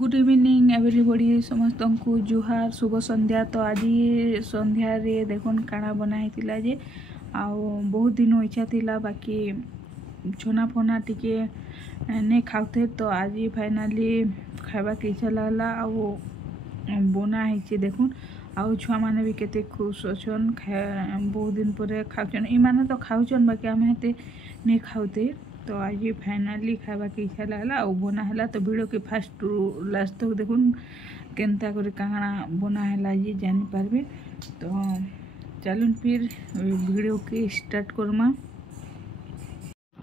Good evening everybody समस्त को जुहार शुभ संध्या। तो आज संध्या रे देखुन काना बनाइला जे आउ बहुत दिन इच्छा थिला बाकी छोना फोना टिके नहीं खाते तो आज फाइनाली खावा के इच्छा लगला आउ बना है देखुन आउ छुआ माने भी केते खुश अछन बहुत दिन पर खाउछन इमाने तो खाउछन बाकी आम हेते नहीं खाते तो आज फाइनाली खावा के इच्छा लगला और बना है तो वीडियो के फास्ट टू लास्ट तक देखुन केनता करे काना बना है ये जानी पारबे। तो चलुन फिर वीडियो के स्टार्ट करमा।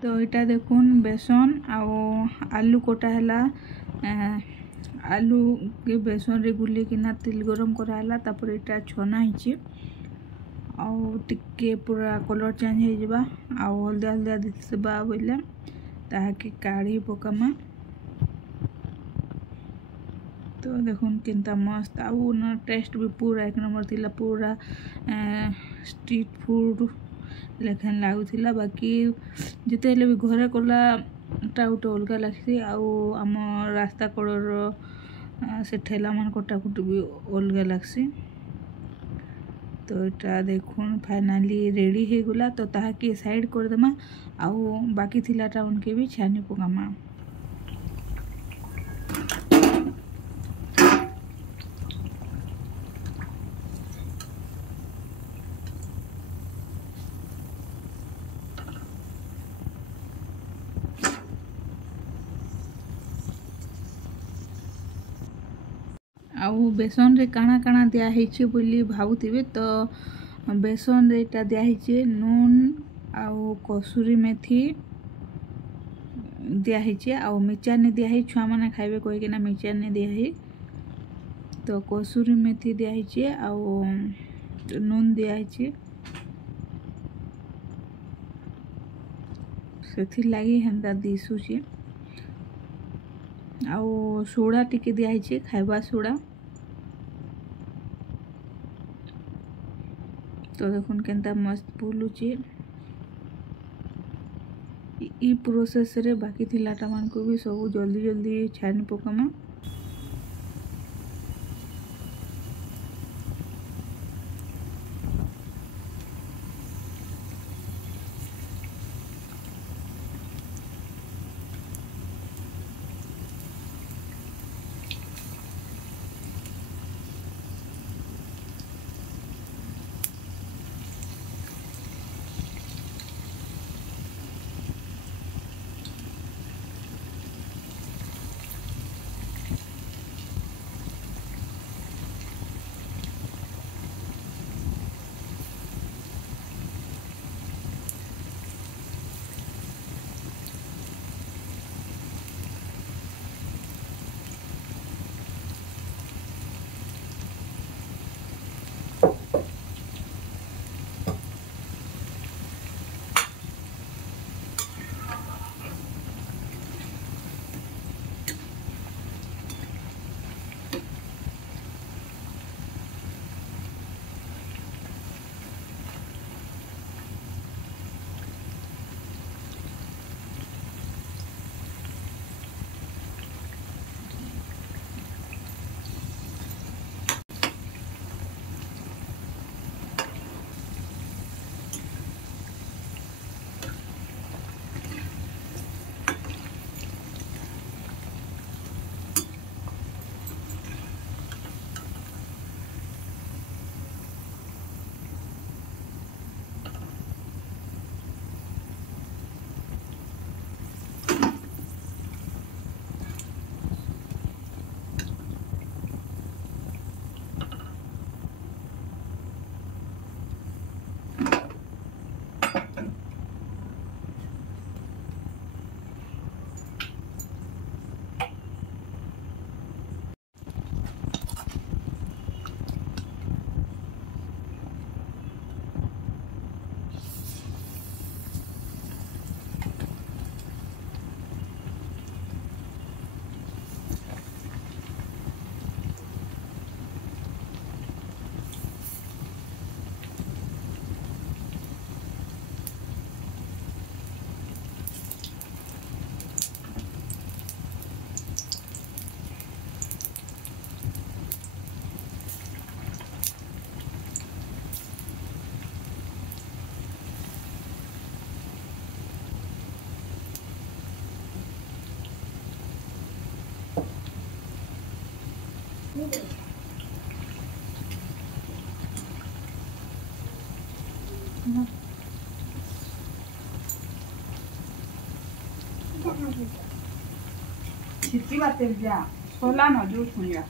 तो इटा देखुन बेसन आलू कोटा है आलू के बेसन रे गुली किना तेल गरम कराला तापर इटा छना हिचे आउ टिके पूरा कलर चेंज हो जाबा आउ हल्दिया हल्दिया दिसबा बोले ताकि काढ़ी पकामा। तो देखुन किंता मस्त आउ ना टेस्ट भी पूरा एक नंबर थिला पूरा स्ट्रीट फूड लेखन लागुला बाकी जिते भी घरे कला टा गोटे अलग लगसी आउ आम रास्ता कड़र से ठेला मान कटाकुटी भी अलग लगसी। तो इटा देखुन फाइनाली रेडी हो गला तो ताकि साइड कर देमा आउ बाकी थिलाटा उनके भी छानी पकामा। आउ बेसन रे काना काना दिया है बोली भावुथिबे तो बेसन रे इटा दिया है नून आउ कसूरी मेथी दिया है आउ मिर्चा ने दिया है छुआ माने खाइबे कोई कि ना मिर्चा ने दिया है तो कसूरी मेथी दिया है आउ नून दिया है सेथि लागी हेंदा दिसुचे आउ सोडा टिके दिया है खाइबा सोडा। तो देखुन केनता मस्त फुलुचे ई प्रोसेस रे बाकी थिलाटा मान को भी सब जल्दी जल्दी छानी पकामा। छिटकी बातें जा सोला न जो सुन जा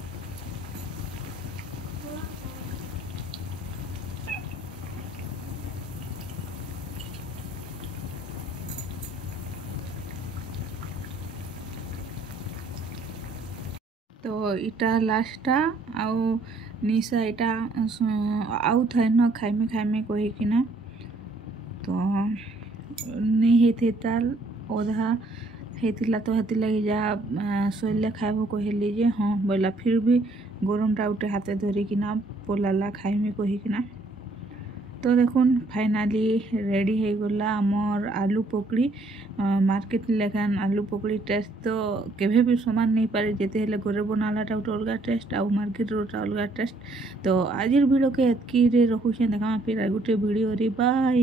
तो इटा लास्टा आउ निशा इटा आउ थाए न खाइमे कही कि ना तो नहीं हेते ताल ओधा हेतिला तो हेति लगी जा सोइले खाइबो कहली जे हाँ बोला फिर भी गरमटा उठे हाथे धरी कि ना पोलाला खाइमे कही कि ना तो देखुन फाइनाली रेडी हो गला आमर आलू पकड़ी मार्केट लेखान आलू पकड़ी टेस्ट तो केभे भी समान नहीं पारे जेते हेले घरे बनालाटा गोटे अलग टेस्ट आउ मार्केट गोटे अलग टेस्ट तो आज वीडियो के एतकी रे रखुछे देखा फिर गोटे वीडियो रे बाय।